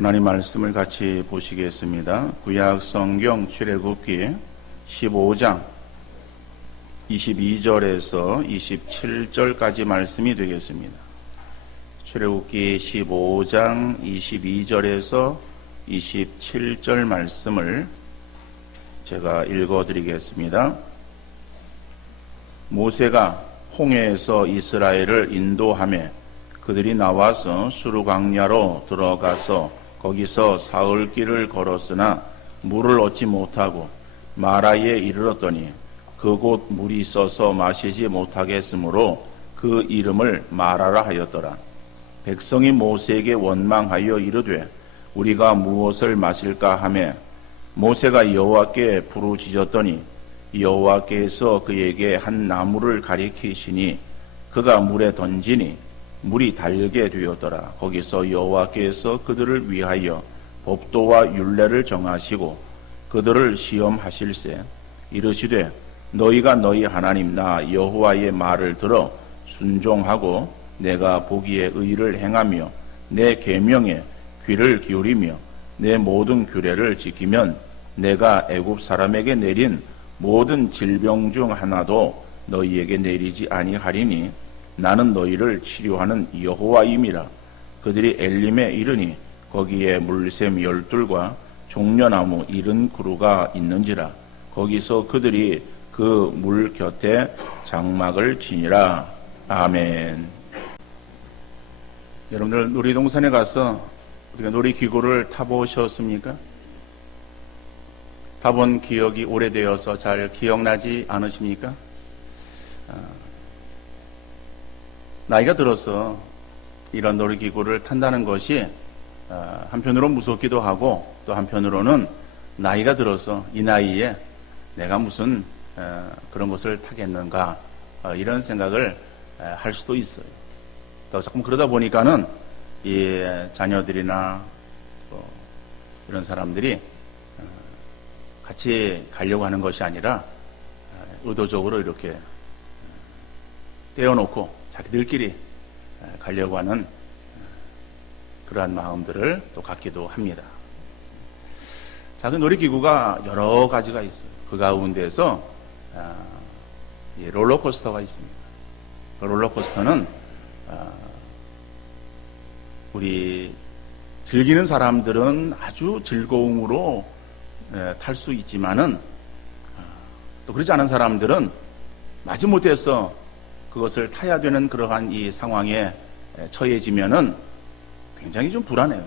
하나님 말씀을 같이 보시겠습니다. 구약 성경 출애굽기 15장 22절에서 27절까지 말씀이 되겠습니다. 출애굽기 15장 22절에서 27절 말씀을 제가 읽어드리겠습니다. 모세가 홍해에서 이스라엘을 인도하며 그들이 나와서 수르 광야로 들어가서 거기서 사흘 길을 걸었으나 물을 얻지 못하고 마라에 이르렀더니 그곳 물이 있어서 마시지 못하겠으므로 그 이름을 마라라 하였더라. 백성이 모세에게 원망하여 이르되 우리가 무엇을 마실까 하며 모세가 여호와께 부르짖었더니 여호와께서 그에게 한 나무를 가리키시니 그가 물에 던지니 물이 달게 되었더라. 거기서 여호와께서 그들을 위하여 법도와 율례를 정하시고 그들을 시험하실세 이르시되 너희가 너희 하나님 나 여호와의 말을 들어 순종하고 내가 보기에 의를 행하며 내 계명에 귀를 기울이며 내 모든 규례를 지키면 내가 애굽 사람에게 내린 모든 질병 중 하나도 너희에게 내리지 아니하리니 나는 너희를 치료하는 여호와임이라. 그들이 엘림에 이르니 거기에 물샘 12과 종려나무 70그루가 있는지라. 거기서 그들이 그 물 곁에 장막을 치니라. 아멘. 여러분들 놀이동산에 가서 어떻게 놀이기구를 타보셨습니까? 타본 기억이 오래되어서 잘 기억나지 않으십니까? 나이가 들어서 이런 놀이기구를 탄다는 것이 한편으로 무섭기도 하고 또 한편으로는 나이가 들어서 이 나이에 내가 무슨 그런 것을 타겠는가 이런 생각을 할 수도 있어요. 또 자꾸 그러다 보니까는 이 자녀들이나 또 이런 사람들이 같이 가려고 하는 것이 아니라 의도적으로 이렇게 떼어놓고 자기들끼리 가려고 하는 그러한 마음들을 또 갖기도 합니다. 작은 놀이기구가 여러 가지가 있어요. 그 가운데에서 롤러코스터가 있습니다. 롤러코스터는 우리 즐기는 사람들은 아주 즐거움으로 탈 수 있지만은 또 그렇지 않은 사람들은 마지못해서 그것을 타야 되는 그러한 이 상황에 처해지면은 굉장히 좀 불안해요.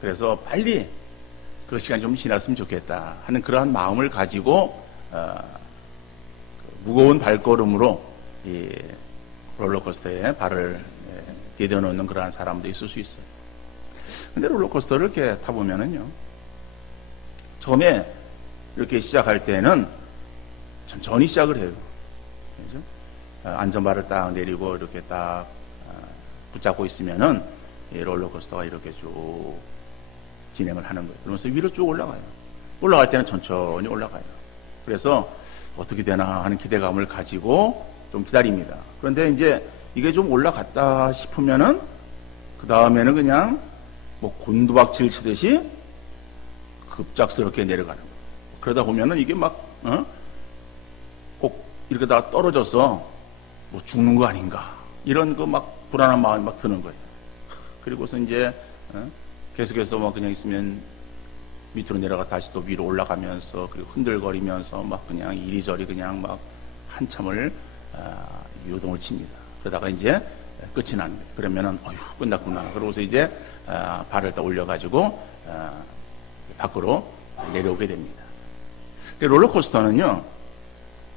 그래서 빨리 그 시간이 좀 지났으면 좋겠다 하는 그러한 마음을 가지고 무거운 발걸음으로 이 롤러코스터에 발을 디뎌놓는 그러한 사람도 있을 수 있어요. 근데 롤러코스터를 이렇게 타보면은요, 처음에 이렇게 시작할 때는 천천히 시작을 해요. 그렇죠? 안전바를 딱 내리고 이렇게 딱 붙잡고 있으면은 이 롤러코스터가 이렇게 쭉 진행을 하는 거예요. 그러면서 위로 쭉 올라가요. 올라갈 때는 천천히 올라가요. 그래서 어떻게 되나 하는 기대감을 가지고 좀 기다립니다. 그런데 이제 이게 좀 올라갔다 싶으면은 그 다음에는 그냥 뭐 곤두박질 치듯이 급작스럽게 내려가는 거예요. 그러다 보면은 이게 막 꼭 이렇게 다 떨어져서 뭐 죽는 거 아닌가 이런 그 막 불안한 마음이 막 드는 거예요. 그리고서 이제 계속해서 뭐 그냥 있으면 밑으로 내려가 다시 또 위로 올라가면서 그리고 흔들거리면서 막 그냥 이리저리 그냥 막 한참을 요동을 칩니다. 그러다가 이제 끝이 나는 거예요. 그러면은 어휴 끝났구나. 그러고서 이제 발을 딱 올려가지고 밖으로 내려오게 됩니다. 롤러코스터는요,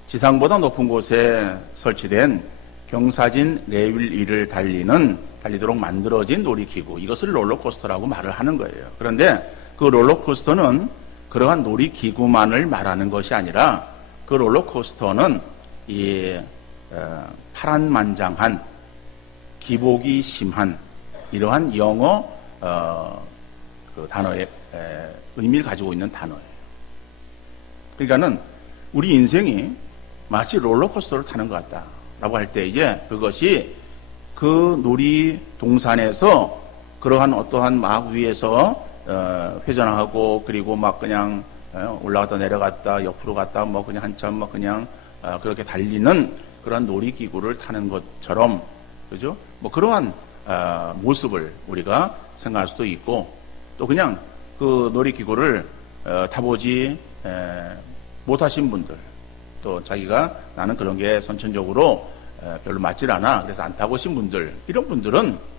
지상보다 높은 곳에 설치된 경사진 레일 위를 달리도록 만들어진 놀이기구, 이것을 롤러코스터라고 말을 하는 거예요. 그런데 그 롤러코스터는 그러한 놀이기구만을 말하는 것이 아니라 그 롤러코스터는 이 파란만장한 기복이 심한 이러한 영어 그 단어의 의미를 가지고 있는 단어예요. 그러니까는 우리 인생이 마치 롤러코스터를 타는 것 같다라고 할 때에 그것이 그 놀이동산에서 그러한 어떠한 막 위에서 회전하고 그리고 막 그냥 올라갔다 내려갔다 옆으로 갔다 뭐 그냥 한참 뭐 그냥 그렇게 달리는 그런 놀이기구를 타는 것처럼, 그죠? 뭐 그러한 모습을 우리가 생각할 수도 있고, 또 그냥 그 놀이기구를 타보지 못하신 분들, 또 자기가 나는 그런 게 선천적으로 별로 맞질 않아 그래서 안 타보신 분들, 이런 분들은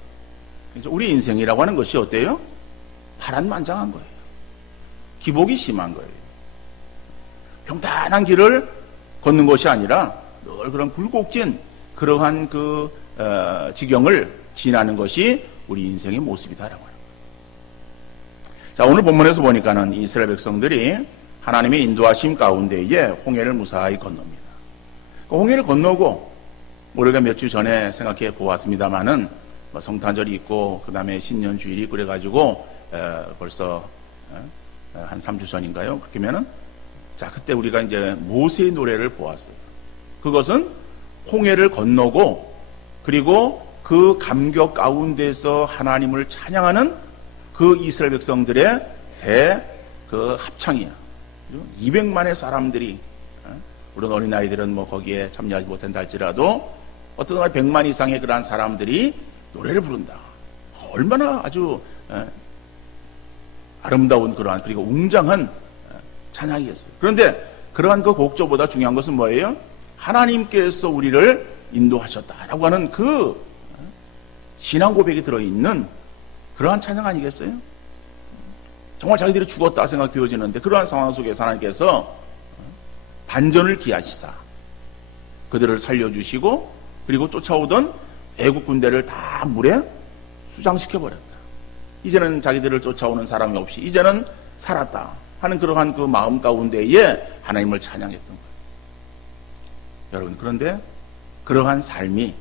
우리 인생이라고 하는 것이 어때요? 파란만장한 거예요. 기복이 심한 거예요. 평탄한 길을 걷는 것이 아니라 늘 그런 굴곡진 그러한 그 지경을 지나는 것이 우리 인생의 모습이다라고 하는 거예요. 자, 오늘 본문에서 보니까는 이스라엘 백성들이 하나님의 인도하심 가운데에 홍해를 무사히 건넙니다. 그 홍해를 건너고 우리가 몇 주 전에 생각해 보았습니다마는 뭐 성탄절이 있고 그 다음에 신년 주일이 그래가지고 벌써 한 3주 전인가요? 그렇게면은 자, 그때 우리가 이제 모세의 노래를 보았어요. 그것은 홍해를 건너고 그리고 그 감격 가운데서 하나님을 찬양하는 그 이스라엘 백성들의 그 합창이야. 200만의 사람들이, 물론 어린아이들은 뭐 거기에 참여하지 못한다 할지라도 어떤 100만 이상의 그러한 사람들이 노래를 부른다. 얼마나 아주 아름다운 그러한, 그리고 웅장한 찬양이었어요. 그런데 그러한 그 곡조보다 중요한 것은 뭐예요? 하나님께서 우리를 인도하셨다라고 하는 그 신앙 고백이 들어있는 그러한 찬양 아니겠어요? 정말 자기들이 죽었다 생각되어지는데 그러한 상황 속에서 하나님께서 반전을 기하시사 그들을 살려주시고 그리고 쫓아오던 애국 군대를 다 물에 수장시켜버렸다. 이제는 자기들을 쫓아오는 사람이 없이 이제는 살았다 하는 그러한 그 마음 가운데에 하나님을 찬양했던 거예요. 여러분, 그런데 그러한 삶이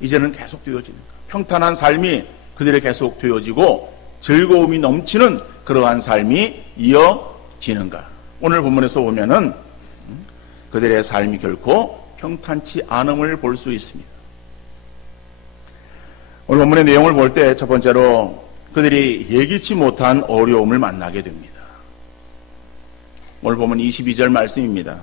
이제는 계속 되어지는 거예요. 평탄한 삶이 그들에 계속 되어지고 즐거움이 넘치는 그러한 삶이 이어지는가? 오늘 본문에서 보면은 그들의 삶이 결코 평탄치 않음을 볼 수 있습니다. 오늘 본문의 내용을 볼 때 첫 번째로 그들이 예기치 못한 어려움을 만나게 됩니다. 오늘 보면 22절 말씀입니다.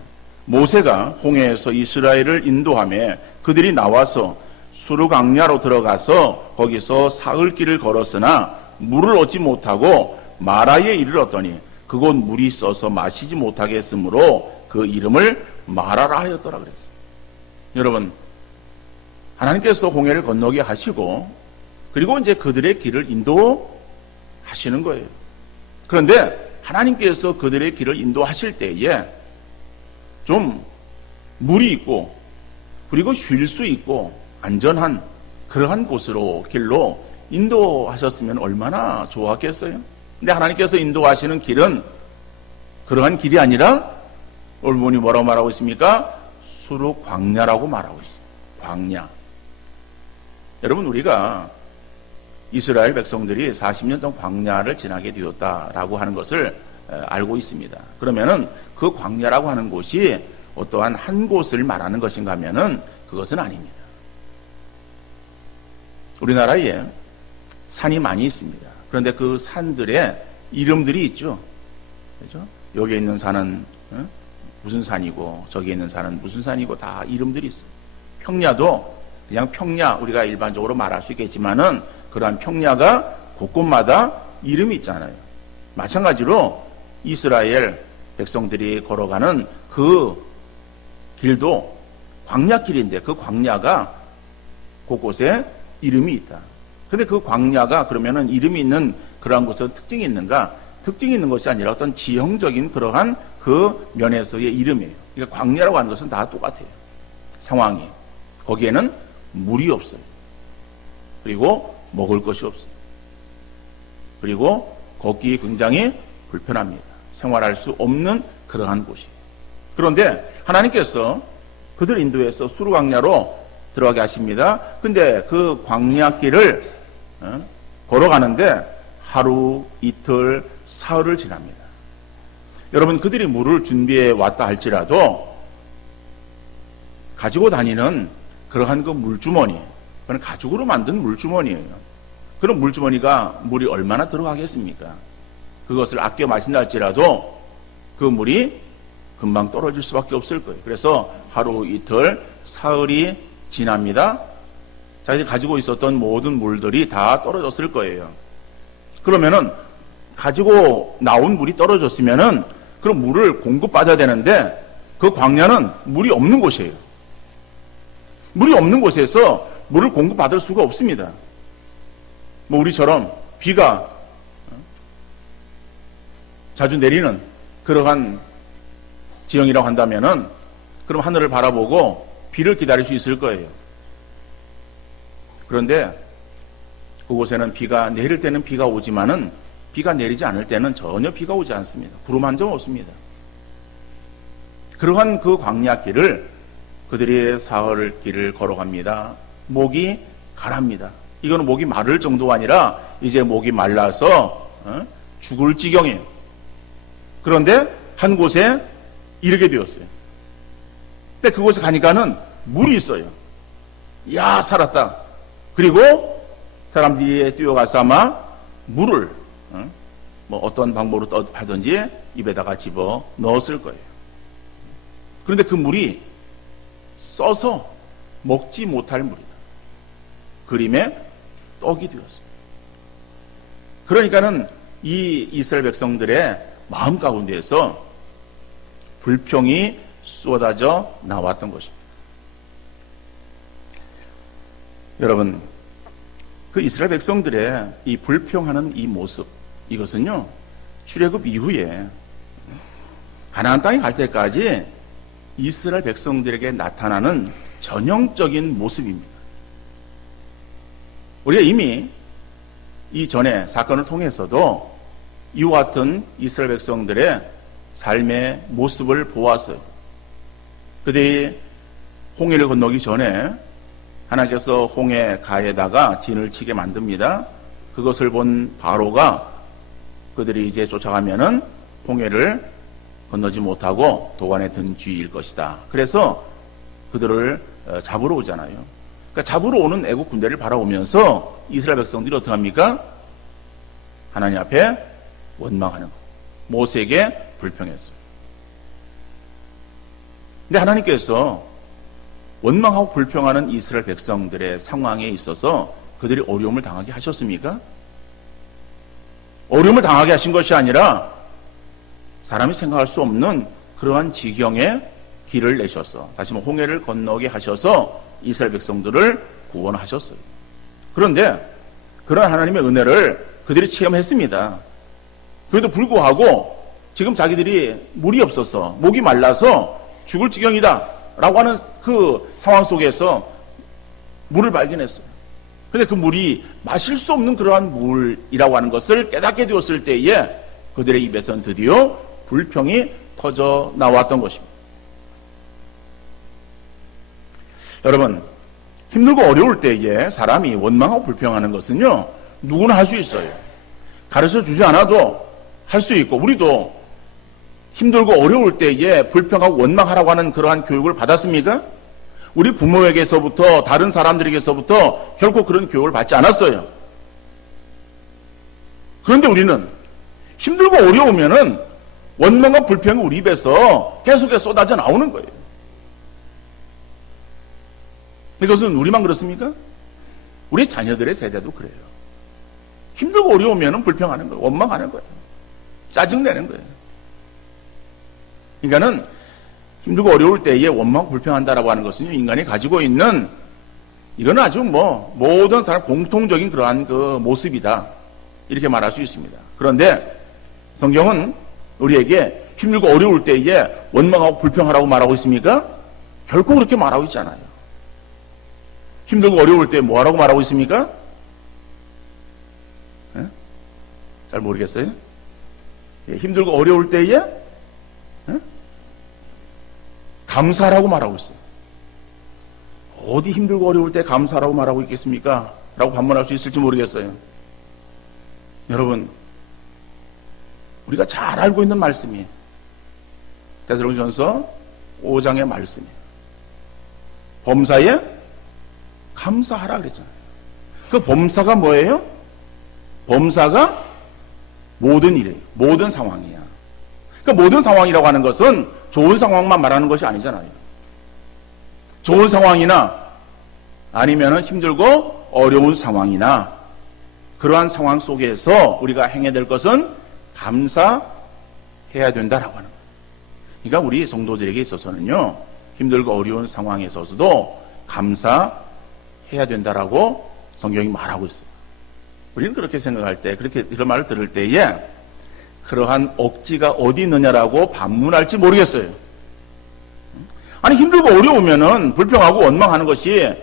모세가 홍해에서 이스라엘을 인도하며 그들이 나와서 수르 광야로 들어가서 거기서 사흘길을 걸었으나 물을 얻지 못하고 마라에 이르렀더니 그곳 물이 써서 마시지 못하게 했으므로 그 이름을 마라라 하였더라 그랬어요. 여러분, 하나님께서 홍해를 건너게 하시고 그리고 이제 그들의 길을 인도하시는 거예요. 그런데 하나님께서 그들의 길을 인도하실 때에 좀 물이 있고 그리고 쉴 수 있고 안전한 그러한 곳으로 길로 인도하셨으면 얼마나 좋았겠어요. 근데 하나님께서 인도하시는 길은 그러한 길이 아니라 오늘 본문이 뭐라고 말하고 있습니까? 수르 광야라고 말하고 있어요. 광야. 여러분, 우리가 이스라엘 백성들이 40년 동안 광야를 지나게 되었다라고 하는 것을 알고 있습니다. 그러면은 그 광야라고 하는 곳이 어떠한 한 곳을 말하는 것인가 하면은 그것은 아닙니다. 우리나라에 산이 많이 있습니다. 그런데 그 산들의 이름들이 있죠. 그렇죠? 여기 있는 산은 무슨 산이고 저기 있는 산은 무슨 산이고 다 이름들이 있어요. 평야도 그냥 평야 우리가 일반적으로 말할 수 있겠지만은 그러한 평야가 곳곳마다 이름이 있잖아요. 마찬가지로 이스라엘 백성들이 걸어가는 그 길도 광야길인데 그 광야가 곳곳에 이름이 있다. 근데 그 광야가 그러면은 이름이 있는 그러한 곳에 특징이 있는가? 특징이 있는 것이 아니라 어떤 지형적인 그러한 그 면에서의 이름이에요. 그러니까 광야라고 하는 것은 다 똑같아요. 상황이. 거기에는 물이 없어요. 그리고 먹을 것이 없어요. 그리고 걷기 굉장히 불편합니다. 생활할 수 없는 그러한 곳이에요. 그런데 하나님께서 그들 인도해서 수르 광야로 들어가게 하십니다. 근데 그 광야길을 걸어가는데 하루, 이틀, 사흘을 지납니다. 여러분, 그들이 물을 준비해 왔다 할지라도 가지고 다니는 그러한 그 물주머니, 그건 가죽으로 만든 물주머니예요. 그럼 물주머니가 물이 얼마나 들어가겠습니까? 그것을 아껴 마신다 할지라도 그 물이 금방 떨어질 수밖에 없을 거예요. 그래서 하루 이틀 사흘이 지납니다. 자기들이 가지고 있었던 모든 물들이 다 떨어졌을 거예요. 그러면은 가지고 나온 물이 떨어졌으면은 그럼 물을 공급받아야 되는데 그 광야는 물이 없는 곳이에요. 물이 없는 곳에서 물을 공급받을 수가 없습니다. 뭐 우리처럼 비가 자주 내리는 그러한 지형이라고 한다면은 그럼 하늘을 바라보고 비를 기다릴 수 있을 거예요. 그런데 그곳에는 비가 내릴 때는 비가 오지만은 비가 내리지 않을 때는 전혀 비가 오지 않습니다. 구름 한 점 없습니다. 그러한 그 광야길을 그들이 사흘 길을 걸어갑니다. 목이 가랍니다. 이거는 목이 마를 정도가 아니라 이제 목이 말라서 죽을 지경이에요. 그런데 한 곳에 이르게 되었어요. 근데 그곳에 가니까는 물이 있어요. 야, 살았다. 그리고 사람들이 뛰어가서 아마 물을 뭐 어떤 방법으로 하든지 입에다가 집어 넣었을 거예요. 그런데 그 물이 써서 먹지 못할 물이다. 그림의 떡이 되었어요. 그러니까는 이 이스라엘 백성들의 마음 가운데에서 불평이 쏟아져 나왔던 것입니다. 여러분, 그 이스라엘 백성들의 이 불평하는 이 모습, 이것은요, 출애굽 이후에 가나안 땅에 갈 때까지 이스라엘 백성들에게 나타나는 전형적인 모습입니다. 우리가 이미 이전에 사건을 통해서도 이와 같은 이스라엘 백성들의 삶의 모습을 보았어요. 그들이 홍해를 건너기 전에 하나님께서 홍해 가에다가 진을 치게 만듭니다. 그것을 본 바로가 그들이 이제 쫓아가면은 홍해를 건너지 못하고 도관에 든 쥐일 것이다. 그래서 그들을 잡으러 오잖아요. 그러니까 잡으러 오는 애국 군대를 바라보면서 이스라엘 백성들이 어떻게 합니까? 하나님 앞에 원망하는 거. 모세에게 불평했어요. 근데 하나님께서 원망하고 불평하는 이스라엘 백성들의 상황에 있어서 그들이 어려움을 당하게 하셨습니까? 어려움을 당하게 하신 것이 아니라 사람이 생각할 수 없는 그러한 지경에 길을 내셔서 다시 한번 홍해를 건너게 하셔서 이스라엘 백성들을 구원하셨어요. 그런데 그런 하나님의 은혜를 그들이 체험했습니다. 그래도 불구하고 지금 자기들이 물이 없어서 목이 말라서 죽을 지경이다 라고 하는 그 상황 속에서 물을 발견했어요. 그런데 그 물이 마실 수 없는 그러한 물이라고 하는 것을 깨닫게 되었을 때에 그들의 입에서는 드디어 불평이 터져 나왔던 것입니다. 여러분, 힘들고 어려울 때에 사람이 원망하고 불평하는 것은요, 누구나 할 수 있어요. 가르쳐 주지 않아도 할 수 있고, 우리도 힘들고 어려울 때에 불평하고 원망하라고 하는 그러한 교육을 받았습니까? 우리 부모에게서부터 다른 사람들에게서부터 결코 그런 교육을 받지 않았어요. 그런데 우리는 힘들고 어려우면은 원망과 불평이 우리 입에서 계속해서 쏟아져 나오는 거예요. 이것은 우리만 그렇습니까? 우리 자녀들의 세대도 그래요. 힘들고 어려우면은 불평하는 거예요. 원망하는 거예요. 짜증내는 거예요. 그러니까는 힘들고 어려울 때에 원망 불평한다라고 하는 것은 인간이 가지고 있는 이건 아주 모든 사람 공통적인 그러한 그 모습이다. 이렇게 말할 수 있습니다. 그런데 성경은 우리에게 힘들고 어려울 때에 원망하고 불평하라고 말하고 있습니까? 결코 그렇게 말하고 있지 않아요. 힘들고 어려울 때 뭐하라고 말하고 있습니까? 네? 잘 모르겠어요? 예, 힘들고 어려울 때에 네? 감사라고 말하고 있어요. 어디 힘들고 어려울 때 감사라고 말하고 있겠습니까? 라고 반문할 수 있을지 모르겠어요. 여러분, 우리가 잘 알고 있는 말씀이에요. 데살로니가전서 5장의 말씀이에요. 범사에 감사하라 그랬잖아요. 그 범사가 뭐예요? 범사가 모든 일이에요. 모든 상황이야. 그러니까 모든 상황이라고 하는 것은 좋은 상황만 말하는 것이 아니잖아요. 좋은 상황이나 아니면은 힘들고 어려운 상황이나 그러한 상황 속에서 우리가 행해야 될 것은 감사해야 된다라고 하는 거예요. 그러니까 우리 성도들에게 있어서는요, 힘들고 어려운 상황에 있어서도 감사해야 된다라고 성경이 말하고 있어요. 우리는 그렇게 생각할 때, 그렇게 그런 말을 들을 때에 그러한 억지가 어디 있느냐라고 반문할지 모르겠어요. 아니, 힘들고 어려우면은 불평하고 원망하는 것이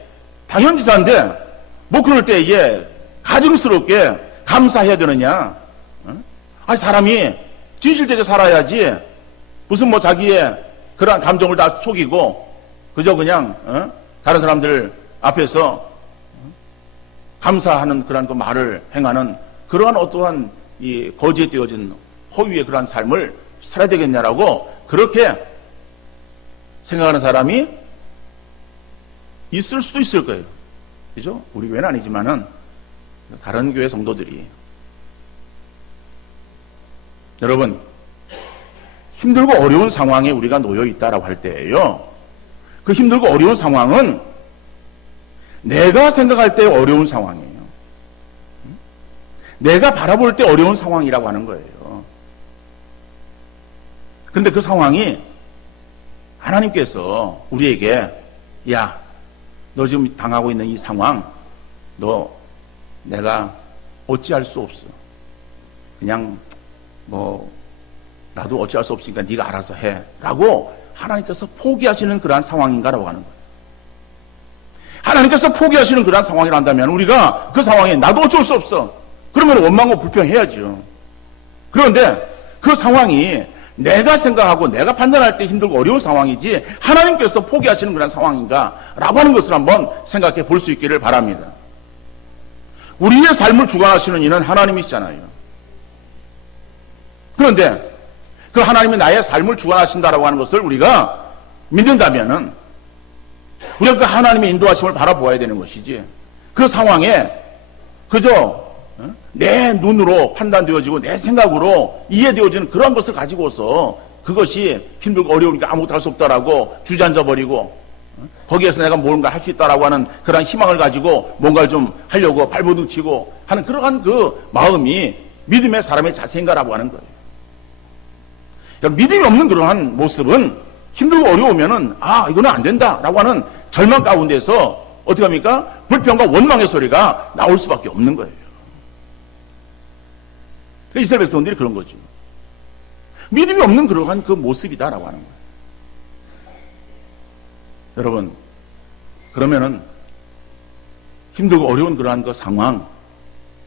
당연지사인데 뭐 그럴 때에 가증스럽게 감사해야 되느냐? 아니, 사람이 진실되게 살아야지 무슨 뭐 자기의 그러한 감정을 다 속이고 그저 그냥 다른 사람들 앞에서 감사하는 그러한 그 말을 행하는 그러한 어떠한 이 거지에 띄어진 허위의 그러한 삶을 살아야 되겠냐라고 그렇게 생각하는 사람이 있을 수도 있을 거예요. 그죠? 우리 교회는 아니지만은 다른 교회 성도들이. 여러분, 힘들고 어려운 상황에 우리가 놓여 있다라고 할 때예요. 그 힘들고 어려운 상황은 내가 생각할 때 어려운 상황이에요. 내가 바라볼 때 어려운 상황이라고 하는 거예요. 그런데 그 상황이 하나님께서 우리에게, 야, 너 지금 당하고 있는 이 상황, 너 내가 어찌할 수 없어. 그냥 뭐 나도 어찌할 수 없으니까 네가 알아서 해 라고 하나님께서 포기하시는 그러한 상황인가라고 하는 거예요. 하나님께서 포기하시는 그러한 상황이라 한다면 우리가 그 상황에 나도 어쩔 수 없어. 그러면 원망하고 불평해야죠. 그런데 그 상황이 내가 생각하고 내가 판단할 때 힘들고 어려운 상황이지 하나님께서 포기하시는 그런 상황인가 라고 하는 것을 한번 생각해 볼 수 있기를 바랍니다. 우리의 삶을 주관하시는 이는 하나님이시잖아요. 그런데 그 하나님이 나의 삶을 주관하신다라고 하는 것을 우리가 믿는다면은 우리가 그 하나님의 인도하심을 바라보아야 되는 것이지, 그 상황에 그저 내 눈으로 판단되어지고 내 생각으로 이해되어지는 그런 것을 가지고서 그것이 힘들고 어려우니까 아무것도 할 수 없다라고 주저앉아버리고 거기에서 내가 뭔가 할 수 있다라고 하는 그런 희망을 가지고 뭔가를 좀 하려고 발버둥치고 하는 그러한 그 마음이 믿음의 사람의 자세인가라고 하는 거예요. 믿음이 없는 그러한 모습은 힘들고 어려우면은 이거는 안 된다라고 하는 절망 가운데서 어떻게 합니까? 불평과 원망의 소리가 나올 수밖에 없는 거예요. 이스라엘 백성들이 그런 거죠. 믿음이 없는 그러한 그 모습이다라고 하는 거예요. 여러분, 그러면은 힘들고 어려운 그러한 그 상황,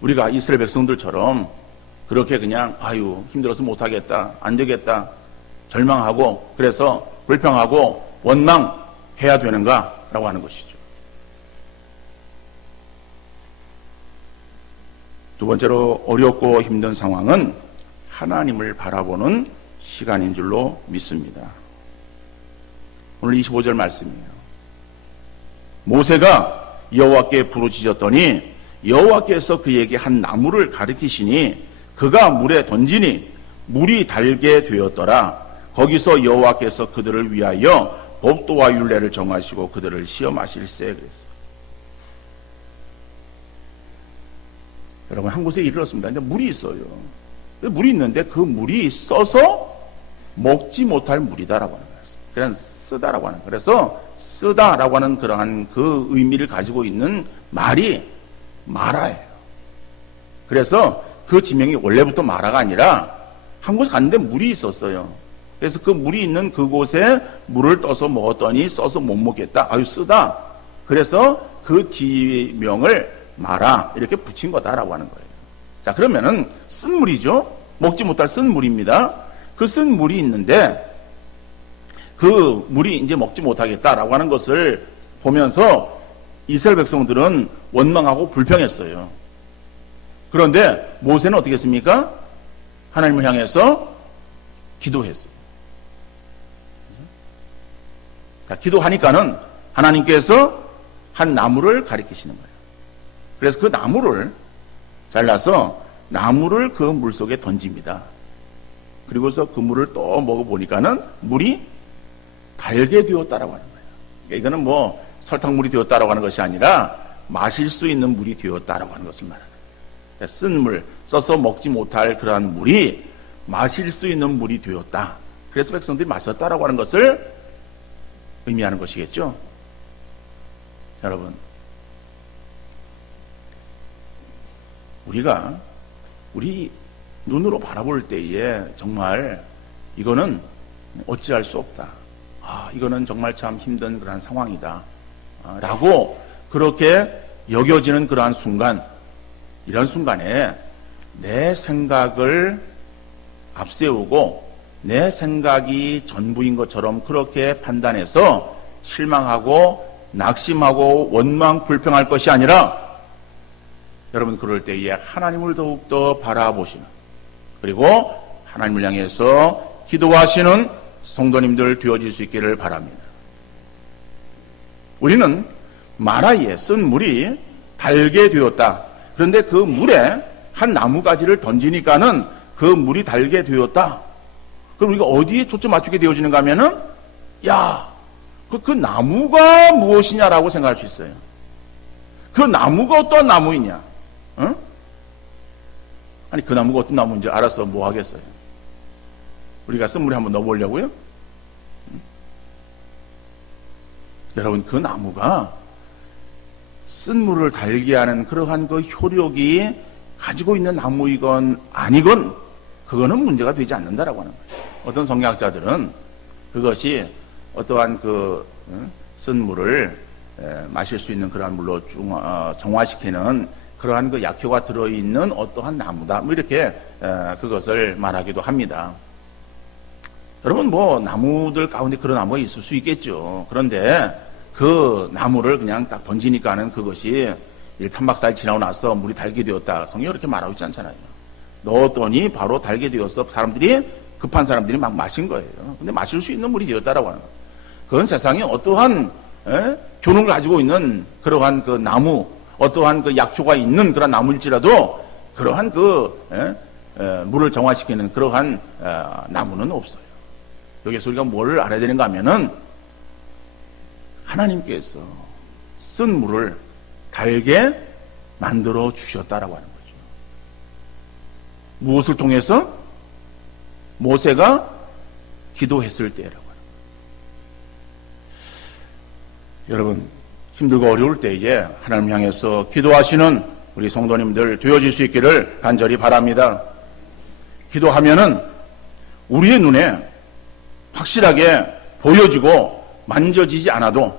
우리가 이스라엘 백성들처럼 그렇게 그냥 힘들어서 못하겠다, 안 되겠다, 절망하고 그래서 불평하고 원망해야 되는가라고 하는 것이죠. 두 번째로, 어렵고 힘든 상황은 하나님을 바라보는 시간인 줄로 믿습니다. 오늘 25절 말씀이에요. 모세가 여호와께 부르짖었더니 여호와께서 그에게 한 나무를 가리키시니 그가 물에 던지니 물이 달게 되었더라. 거기서 여호와께서 그들을 위하여 법도와 율례를 정하시고 그들을 시험하실세. 그랬어요. 여러분, 한 곳에 이르렀습니다. 이제 물이 있어요. 물이 있는데 그 물이 써서 먹지 못할 물이다라고 하는 거예요. 그냥 쓰다라고 하는 거예요. 그래서 쓰다라고 하는 그러한 그 의미를 가지고 있는 말이 마라예요. 그래서 그 지명이 원래부터 마라가 아니라 한 곳에 갔는데 물이 있었어요. 그래서 그 물이 있는 그곳에 물을 떠서 먹었더니 써서 못 먹겠다. 쓰다. 그래서 그 지명을 마라 이렇게 붙인 거다라고 하는 거예요. 자, 그러면은 쓴 물이죠. 먹지 못할 쓴 물입니다. 그 쓴 물이 있는데 그 물이 이제 먹지 못하겠다라고 하는 것을 보면서 이스라엘 백성들은 원망하고 불평했어요. 그런데 모세는 어떻게 했습니까? 하나님을 향해서 기도했어요. 자, 기도하니까는 하나님께서 한 나무를 가리키시는 거예요. 그래서 그 나무를 잘라서 나무를 그 물 속에 던집니다. 그리고서 그 물을 또 먹어보니까는 물이 달게 되었다라고 하는 거예요. 이거는 뭐 설탕물이 되었다라고 하는 것이 아니라 마실 수 있는 물이 되었다라고 하는 것을 말하는 거예요. 쓴 물, 써서 먹지 못할 그러한 물이 마실 수 있는 물이 되었다. 그래서 백성들이 마셨다라고 하는 것을 의미하는 것이겠죠. 여러분, 우리 눈으로 바라볼 때에 정말 이거는 어찌할 수 없다. 이거는 정말 참 힘든 그러한 상황이다. 라고 그렇게 여겨지는 그러한 순간, 이런 순간에 내 생각을 앞세우고 내 생각이 전부인 것처럼 그렇게 판단해서 실망하고 낙심하고 원망 불평할 것이 아니라 여러분 그럴 때에 하나님을 더욱더 바라보시는, 그리고 하나님을 향해서 기도하시는 성도님들 되어질 수 있기를 바랍니다. 우리는 마라에 쓴 물이 달게 되었다. 그런데 그 물에 한 나무가지를 던지니까는 그 물이 달게 되었다. 그럼 우리가 어디에 초점 맞추게 되어지는가 하면은, 그 나무가 무엇이냐라고 생각할 수 있어요. 그 나무가 어떤 나무이냐? 응? 아니, 그 나무가 어떤 나무인지 알아서 뭐 하겠어요? 우리가 쓴 물에 한번 넣어보려고요? 응? 여러분, 그 나무가 쓴 물을 달게 하는 그러한 그 효력이 가지고 있는 나무이건 아니건 그거는 문제가 되지 않는다라고 하는 거예요. 어떤 성경학자들은 그것이 어떠한 쓴 물을 마실 수 있는 그러한 물로 정화시키는 그러한 그 약효가 들어있는 어떠한 나무다, 뭐 이렇게 그것을 말하기도 합니다. 여러분, 뭐 나무들 가운데 그런 나무가 있을 수 있겠죠. 그런데 그 나무를 그냥 딱 던지니까는 그것이 일탄박살 지나고 나서 물이 달게 되었다, 성경이 그렇게 말하고 있지 않잖아요. 넣었더니 바로 달게 되어서 급한 사람들이 막 마신 거예요. 근데 마실 수 있는 물이 되었다라고 하는 거예요. 그건 세상에 어떠한 효능을 가지고 있는 그러한 그 나무, 어떠한 그 약효가 있는 그런 나무일지라도 그러한 물을 정화시키는 그러한 나무는 없어요. 여기서 우리가 뭘 알아야 되는가 하면은 하나님께서 쓴 물을 달게 만들어 주셨다라고 하는 거죠. 무엇을 통해서? 모세가 기도했을 때라고 하는 거예요. 여러분, 힘들고 어려울 때에 하나님 향해서 기도하시는 우리 성도님들 되어질 수 있기를 간절히 바랍니다. 기도하면은 우리의 눈에 확실하게 보여지고 만져지지 않아도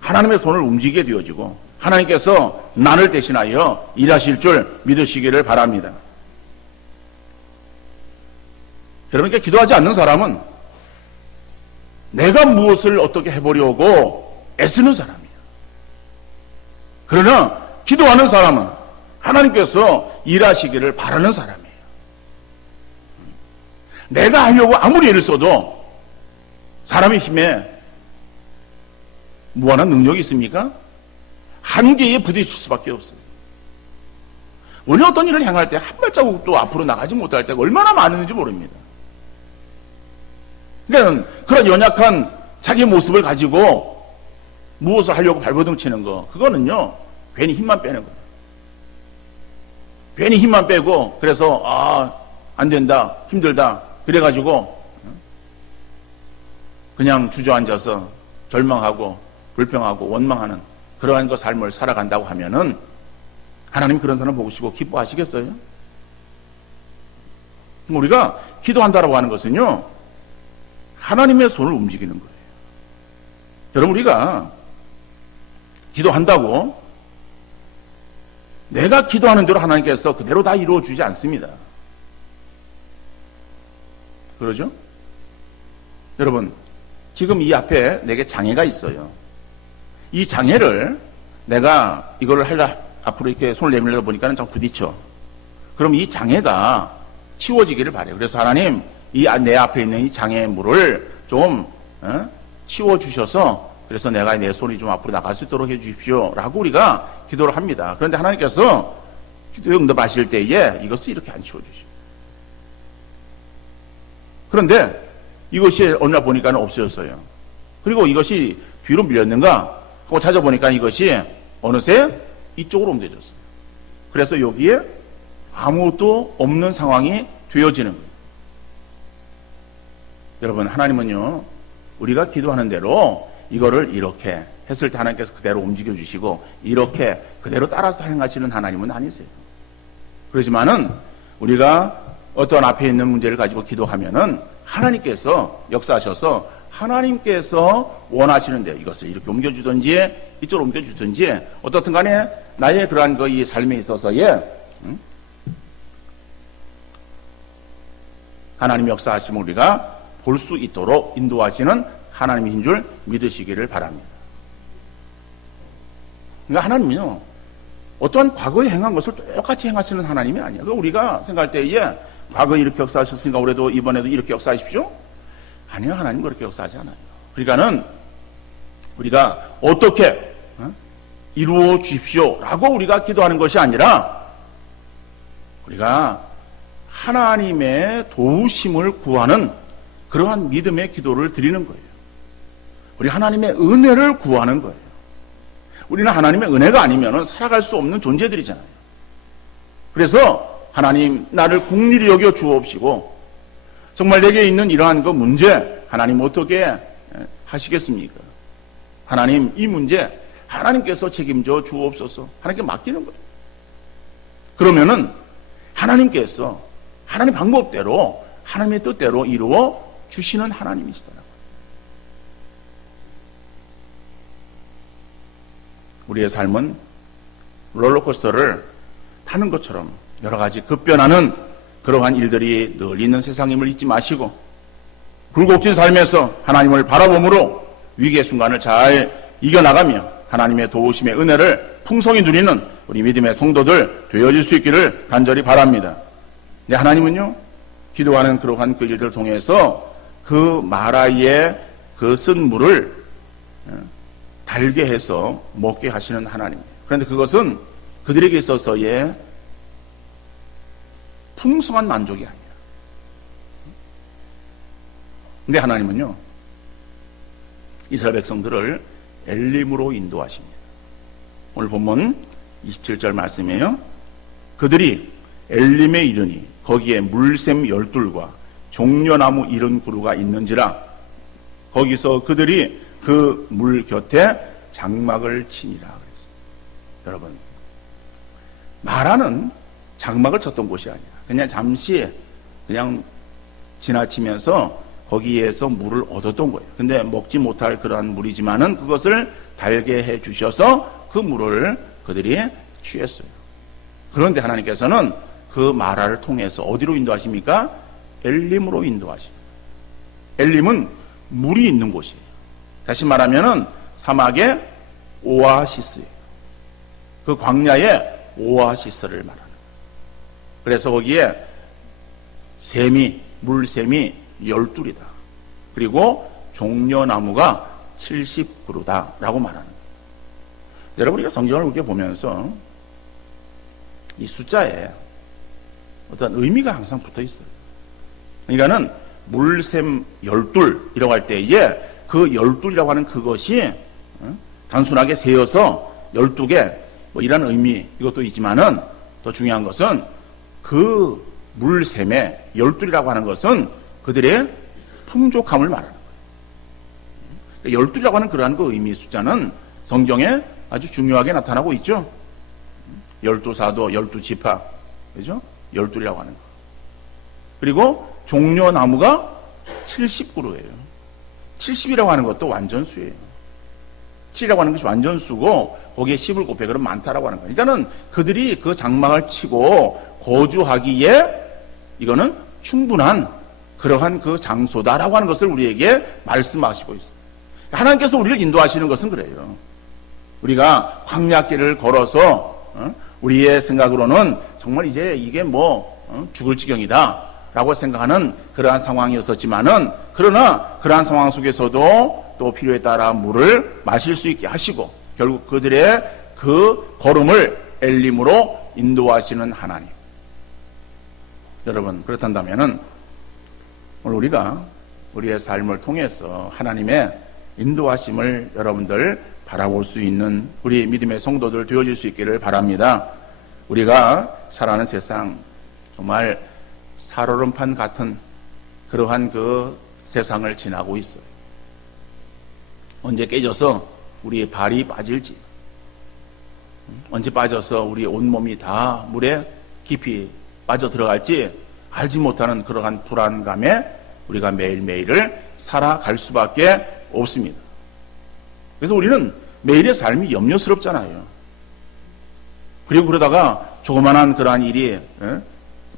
하나님의 손을 움직이게 되어지고 하나님께서 나를 대신하여 일하실 줄 믿으시기를 바랍니다. 여러분께 기도하지 않는 사람은 내가 무엇을 어떻게 해보려고 애쓰는 사람이에요. 그러나 기도하는 사람은 하나님께서 일하시기를 바라는 사람이에요. 내가 하려고 아무리 애를 써도 사람의 힘에 무한한 능력이 있습니까? 한계에 부딪힐 수밖에 없어요. 원래 어떤 일을 행할 때 한 발자국도 앞으로 나가지 못할 때가 얼마나 많은지 모릅니다. 그러니까 그런 연약한 자기 모습을 가지고 무엇을 하려고 발버둥 치는 거, 그거는요 괜히 힘만 빼는 거예요. 괜히 힘만 빼고 그래서 안 된다, 힘들다 그래가지고 그냥 주저앉아서 절망하고 불평하고 원망하는 그러한 그 삶을 살아간다고 하면은 하나님 그런 사람 보시고 기뻐하시겠어요? 우리가 기도한다라고 하는 것은요 하나님의 손을 움직이는 거예요. 여러분, 우리가 기도한다고 내가 기도하는 대로 하나님께서 그대로 다 이루어주지 않습니다. 그러죠? 여러분, 지금 이 앞에 내게 장애가 있어요. 이 장애를 내가 이거를 하려 앞으로 이렇게 손을 내밀다 보니까는 좀 부딪혀. 그럼 이 장애가 치워지기를 바래요. 그래서 하나님, 내 앞에 있는 이 장애물을 좀 치워주셔서 그래서 내가 내 손이 좀 앞으로 나갈 수 있도록 해주십시오 라고 우리가 기도를 합니다. 그런데 하나님께서 기도에 응답하실 때에 이것을 이렇게 안 치워주십니다. 그런데 이것이 어느 날 보니까 없어졌어요. 그리고 이것이 뒤로 밀렸는가 하고 찾아보니까 이것이 어느새 이쪽으로 옮겨졌어요. 그래서 여기에 아무것도 없는 상황이 되어지는 거예요. 여러분, 하나님은요, 우리가 기도하는 대로 이거를 이렇게 했을 때 하나님께서 그대로 움직여 주시고 이렇게 그대로 따라서 행하시는 하나님은 아니세요. 그렇지만은 우리가 어떤 앞에 있는 문제를 가지고 기도하면은 하나님께서 역사하셔서 하나님께서 원하시는데 이것을 이렇게 옮겨주든지 이쪽으로 옮겨주든지 어떻든 간에 나의 그러한 이 삶에 있어서의 하나님 역사하심을 우리가 볼 수 있도록 인도하시는 하나님인 줄 믿으시기를 바랍니다. 그러니까 하나님은요, 어떠한 과거에 행한 것을 똑같이 행하시는 하나님이 아니에요. 우리가 생각할 때에 과거에 이렇게 역사하셨으니까 올해도 이번에도 이렇게 역사하십시오? 아니요, 하나님 그렇게 역사하지 않아요. 그러니까는 우리가 어떻게 이루어 주십시오 라고 우리가 기도하는 것이 아니라 우리가 하나님의 도우심을 구하는 그러한 믿음의 기도를 드리는 거예요. 우리 하나님의 은혜를 구하는 거예요. 우리는 하나님의 은혜가 아니면 살아갈 수 없는 존재들이잖아요. 그래서 하나님 나를 긍휼히 여겨 주옵시고 정말 내게 있는 이러한 그 문제 하나님 어떻게 하시겠습니까? 하나님 이 문제 하나님께서 책임져 주옵소서. 하나님께 맡기는 거예요. 그러면은 하나님께서 하나님 방법대로 하나님의 뜻대로 이루어 주시는 하나님이시더라고요. 우리의 삶은 롤러코스터를 타는 것처럼 여러 가지 급변하는 그러한 일들이 늘 있는 세상임을 잊지 마시고 굴곡진 삶에서 하나님을 바라봄으로 위기의 순간을 잘 이겨나가며 하나님의 도우심의 은혜를 풍성히 누리는 우리 믿음의 성도들 되어질 수 있기를 간절히 바랍니다. 근데 하나님은요, 기도하는 그러한 그 일들을 통해서 그 마라에 그 쓴 물을 달게 해서 먹게 하시는 하나님이에요. 그런데 그것은 그들에게 있어서의 풍성한 만족이 아니에요. 근데 하나님은요, 이스라엘 백성들을 엘림으로 인도하십니다. 오늘 본문 27절 말씀이에요. 그들이 엘림에 이르니 거기에 물샘 12과 종려나무 70그루가 있는지라 거기서 그들이 그 물 곁에 장막을 치니라 그랬어요. 여러분, 마라는 장막을 쳤던 곳이 아니라 그냥 잠시 그냥 지나치면서 거기에서 물을 얻었던 거예요. 근데 먹지 못할 그러한 물이지만은 그것을 달게 해 주셔서 그 물을 그들이 취했어요. 그런데 하나님께서는 그 마라를 통해서 어디로 인도하십니까? 엘림으로 인도하십니다. 엘림은 물이 있는 곳이에요. 다시 말하면은 사막의 오아시스예요. 그 광야의 오아시스를 말하는 거예요. 그래서 거기에 물샘이 12이다. 그리고 종려나무가 70그루다 라고 말하는 거예요. 여러분, 우리가 성경을 이렇게 보면서 이 숫자에 어떤 의미가 항상 붙어 있어요. 그러니까는 물샘 12이라고 할 때에 그 12이라고 하는 그것이 단순하게 세어서 12개 뭐 이런 의미 이것도 있지만은 더 중요한 것은 그 물샘의 12이라고 하는 것은 그들의 풍족함을 말하는 거예요. 12이라고 하는 그러한 그 의미 숫자는 성경에 아주 중요하게 나타나고 있죠. 12사도, 12지파, 그죠? 12이라고 하는 거. 그리고 종려나무가 70그루예요. 70이라고 하는 것도 완전수예요. 7이라고 하는 것이 완전수고 거기에 10을 곱해 그러면 많다라고 하는 거예요. 그러니까는 그들이 그 장막을 치고 거주하기에 이거는 충분한 그러한 그 장소다라고 하는 것을 우리에게 말씀하시고 있어요. 하나님께서 우리를 인도하시는 것은 그래요. 우리가 광야길을 걸어서 우리의 생각으로는 정말 이제 이게 죽을 지경이다 라고 생각하는 그러한 상황이었었지만은 그러나 그러한 상황 속에서도 또 필요에 따라 물을 마실 수 있게 하시고 결국 그들의 그 걸음을 엘림으로 인도하시는 하나님. 여러분, 그렇단다면은 오늘 우리가 우리의 삶을 통해서 하나님의 인도하심을 여러분들 바라볼 수 있는 우리 믿음의 성도들 되어질 수 있기를 바랍니다. 우리가 살아가는 세상 정말 살얼음판 같은 그러한 그 세상을 지나고 있어요. 언제 깨져서 우리의 발이 빠질지, 언제 빠져서 우리 온몸이 다 물에 깊이 빠져 들어갈지 알지 못하는 그러한 불안감에 우리가 매일매일을 살아갈 수밖에 없습니다. 그래서 우리는 매일의 삶이 염려스럽잖아요. 그리고 그러다가 조그만한 그러한 일이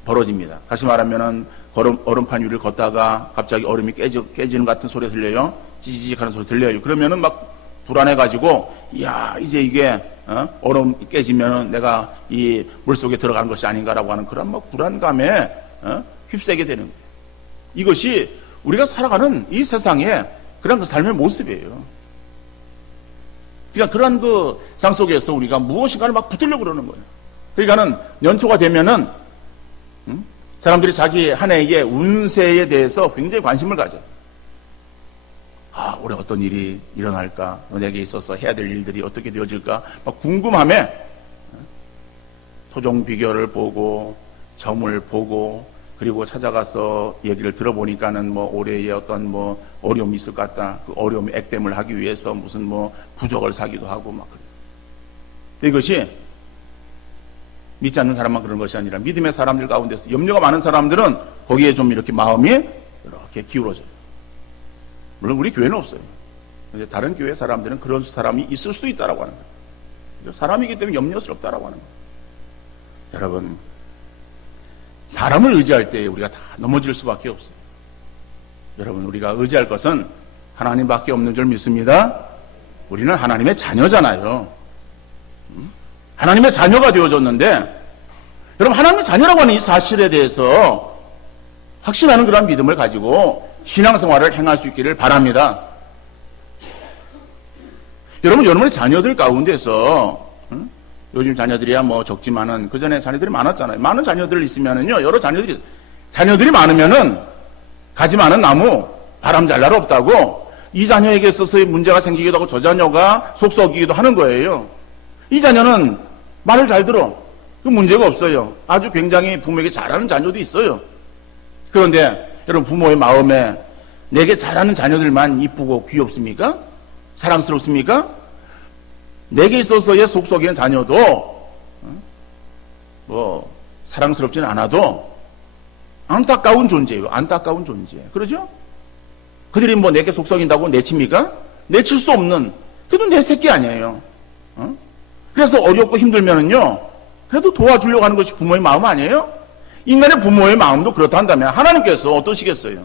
벌어집니다. 다시 말하면은 얼음판 위를 걷다가 갑자기 얼음이 깨지는 같은 소리 들려요. 찌지직 하는 소리 들려요. 그러면은 막 불안해가지고, 이야, 이제 이게, 얼음 깨지면 내가 이 물속에 들어가는 것이 아닌가라고 하는 그런 막 불안감에, 휩싸게 되는 거예요. 이것이 우리가 살아가는 이 세상에 그런 그 삶의 모습이에요. 그러니까 그런 그 상 속에서 우리가 무엇인가를 막 붙들려고 그러는 거예요. 그러니까는 연초가 되면은, 사람들이 자기 한 해의 운세에 대해서 굉장히 관심을 가져요. 아, 올해 어떤 일이 일어날까? 내게 있어서 해야 될 일들이 어떻게 되어질까? 막 궁금함에 토종 비결을 보고 점을 보고 그리고 찾아가서 얘기를 들어보니까는 뭐 올해에 어떤 뭐 어려움이 있을 것 같다. 그 어려움 액땜을 하기 위해서 무슨 뭐 부적을 사기도 하고 막 그래요. 이것이 믿지 않는 사람만 그런 것이 아니라 믿음의 사람들 가운데서 염려가 많은 사람들은 거기에 좀 이렇게 마음이 이렇게 기울어져요. 물론 우리 교회는 없어요. 근데 다른 교회 사람들은 그런 사람이 있을 수도 있다라고 하는 거예요. 사람이기 때문에 염려스럽다라고 하는 거예요. 여러분, 사람을 의지할 때 우리가 다 넘어질 수밖에 없어요. 여러분, 우리가 의지할 것은 하나님밖에 없는 줄 믿습니다. 우리는 하나님의 자녀잖아요. 하나님의 자녀가 되어졌는데, 여러분, 하나님의 자녀라고 하는 이 사실에 대해서 확신하는 그런 믿음을 가지고 신앙생활을 행할 수 있기를 바랍니다. 여러분, 여러분의 자녀들 가운데서 요즘 자녀들이야 뭐 적지만은 그 전에 자녀들이 많았잖아요. 많은 자녀들 있으면은요, 여러 자녀들이 많으면은 가지 많은 나무 바람 잘 날 없다고 이 자녀에게 있어서의 문제가 생기기도 하고 저 자녀가 속 썩이기도 하는 거예요. 이 자녀는 말을 잘 들어. 그 문제가 없어요. 아주 굉장히 부모에게 잘하는 자녀도 있어요. 그런데 여러분, 부모의 마음에 내게 잘하는 자녀들만 이쁘고 귀엽습니까? 사랑스럽습니까? 내게 있어서의 속 썩이는 자녀도 뭐 사랑스럽지는 않아도 안타까운 존재예요. 안타까운 존재. 그러죠? 그들이 뭐 내게 속 썩인다고 내칩니까? 내칠 수 없는, 그래도 내 새끼 아니에요. 그래서 어렵고 힘들면은요, 그래도 도와주려고 하는 것이 부모의 마음 아니에요? 인간의 부모의 마음도 그렇다 한다면 하나님께서 어떠시겠어요?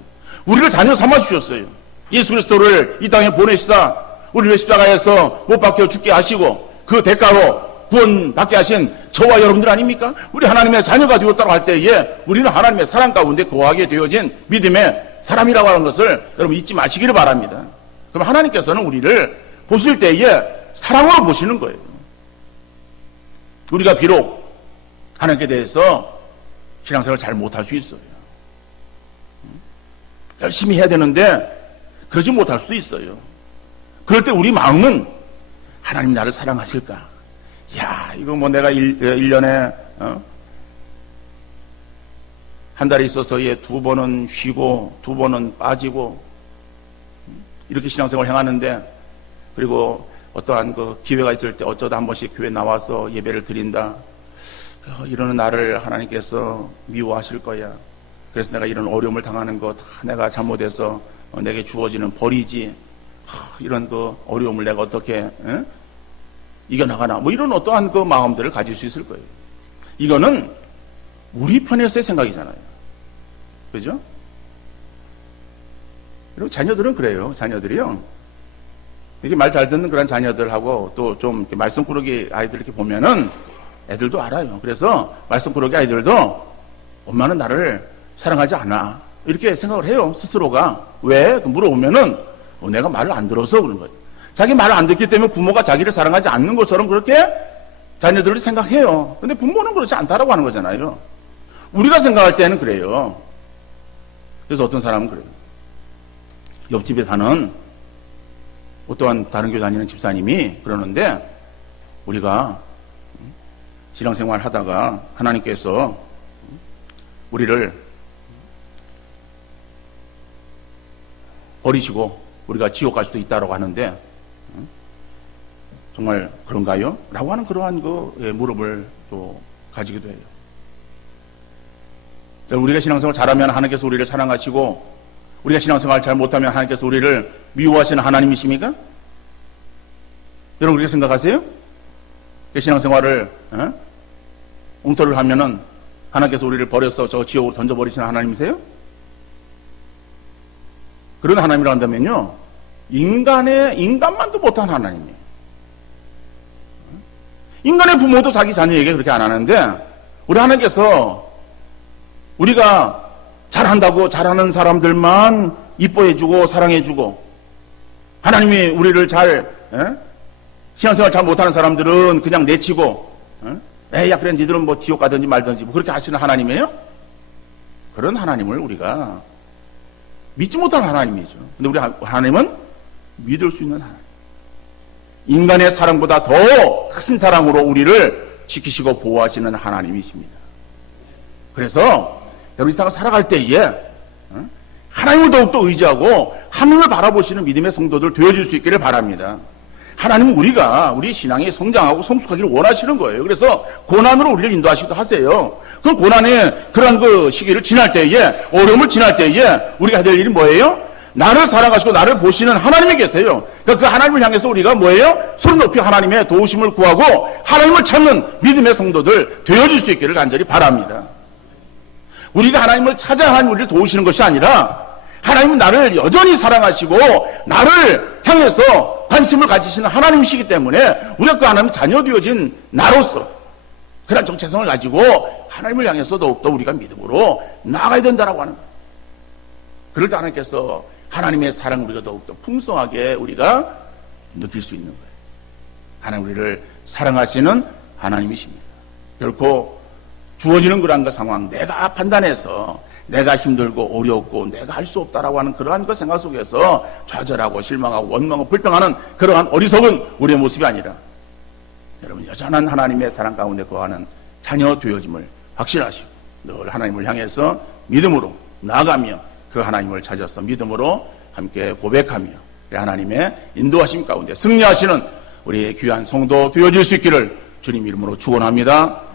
우리를 자녀 삼아 주셨어요. 예수 그리스도를 이 땅에 보내시사 우리를 십자가에서 못 박혀 죽게 하시고 그 대가로 구원받게 하신 저와 여러분들 아닙니까? 우리 하나님의 자녀가 되었다고 할 때에 우리는 하나님의 사랑 가운데 거하게 되어진 믿음의 사람이라고 하는 것을 여러분 잊지 마시기를 바랍니다. 그럼 하나님께서는 우리를 보실 때에 사랑으로 보시는 거예요. 우리가 비록 하나님께 대해서 신앙생활을 잘 못할 수 있어요. 열심히 해야 되는데 그러지 못할 수도 있어요. 그럴 때 우리 마음은 하나님 나를 사랑하실까? 야, 이거 뭐 내가 1년에 한 달에 있어서 두 번은 쉬고 두 번은 빠지고 이렇게 신앙생활을 행하는데, 그리고 어떠한 그 기회가 있을 때 어쩌다 한 번씩 교회 나와서 예배를 드린다. 이러는 나를 하나님께서 미워하실 거야. 그래서 내가 이런 어려움을 당하는 거 다 내가 잘못해서 내게 주어지는 벌이지. 이런 그 어려움을 내가 어떻게 이겨나가나. 뭐 이런 어떠한 그 마음들을 가질 수 있을 거예요. 이거는 우리 편에서의 생각이잖아요. 그죠? 그리고 자녀들은 그래요. 자녀들이요. 이렇게 말 잘 듣는 그런 자녀들하고 또 좀 말썽꾸러기 아이들 이렇게 보면은 애들도 알아요. 그래서 말썽꾸러기 아이들도 엄마는 나를 사랑하지 않아. 이렇게 생각을 해요. 스스로가. 왜? 물어보면은 내가 말을 안 들어서 그런 거예요. 자기 말을 안 듣기 때문에 부모가 자기를 사랑하지 않는 것처럼 그렇게 자녀들을 생각해요. 근데 부모는 그렇지 않다라고 하는 거잖아요. 우리가 생각할 때는 그래요. 그래서 어떤 사람은 그래요. 옆집에 사는 어떠한 다른 교회 다니는 집사님이 그러는데, 우리가 신앙생활 하다가 하나님께서 우리를 버리시고 우리가 지옥 갈 수도 있다라고 하는데, 정말 그런가요? 라고 하는 그러한 무릎을 또 가지기도 해요. 우리가 신앙생활 잘하면 하나님께서 우리를 사랑하시고, 우리가 신앙생활 잘 못하면 하나님께서 우리를 미워하시는 하나님이십니까? 여러분 그렇게 생각하세요? 신앙생활을 엉터리를 하면은 하나님께서 우리를 버려서 저 지옥으로 던져버리시는 하나님이세요? 그런 하나님이라 한다면요, 인간만도 못한 하나님이에요. 인간의 부모도 자기 자녀에게 그렇게 안 하는데, 우리 하나님께서 우리가 잘한다고 잘하는 사람들만 이뻐해주고 사랑해주고, 하나님이 우리를 신앙생활 잘 못하는 사람들은 그냥 내치고, 에이야 그래 니들은 뭐 지옥 가든지 말든지 뭐 그렇게 하시는 하나님이에요? 그런 하나님을 우리가 믿지 못하는 하나님이죠. 근데 우리 하나님은 믿을 수 있는 하나님, 인간의 사랑보다 더 큰 사랑으로 우리를 지키시고 보호하시는 하나님이십니다. 그래서 여러분 이 세상 살아갈 때에 하나님을 더욱더 의지하고 하늘을 바라보시는 믿음의 성도들 되어질 수 있기를 바랍니다. 하나님은 우리 신앙이 성장하고 성숙하기를 원하시는 거예요. 그래서 고난으로 우리를 인도하시기도 하세요. 그 고난의 그런 그 시기를 지날 때에, 어려움을 지날 때에 우리가 해야 될 일이 뭐예요? 나를 사랑하시고 나를 보시는 하나님이 계세요. 그러니까 그 하나님을 향해서 우리가 뭐예요? 소리 높이 하나님의 도우심을 구하고 하나님을 찾는 믿음의 성도들 되어질 수 있기를 간절히 바랍니다. 우리가 하나님을 찾아 하나님 우리를 도우시는 것이 아니라, 하나님은 나를 여전히 사랑하시고 나를 향해서 관심을 가지시는 하나님이시기 때문에 우리가 그 하나님의 자녀 되어진 나로서 그런 정체성을 가지고 하나님을 향해서 더욱더 우리가 믿음으로 나아가야 된다라고 하는 거예요. 그럴 때 하나님께서 하나님의 사랑을 우리가 더욱더 풍성하게 우리가 느낄 수 있는 거예요. 하나님 우리를 사랑하시는 하나님이십니다. 결코 주어지는 그러한 그 상황, 내가 판단해서 내가 힘들고 어렵고 내가 할 수 없다라고 하는 그러한 그 생각 속에서 좌절하고 실망하고 원망하고 불평하는 그러한 어리석은 우리의 모습이 아니라, 여러분 여전한 하나님의 사랑 가운데 거하는 자녀 되어짐을 확신하시고 늘 하나님을 향해서 믿음으로 나아가며 그 하나님을 찾아서 믿음으로 함께 고백하며 하나님의 인도하심 가운데 승리하시는 우리 귀한 성도 되어질 수 있기를 주님 이름으로 축원합니다.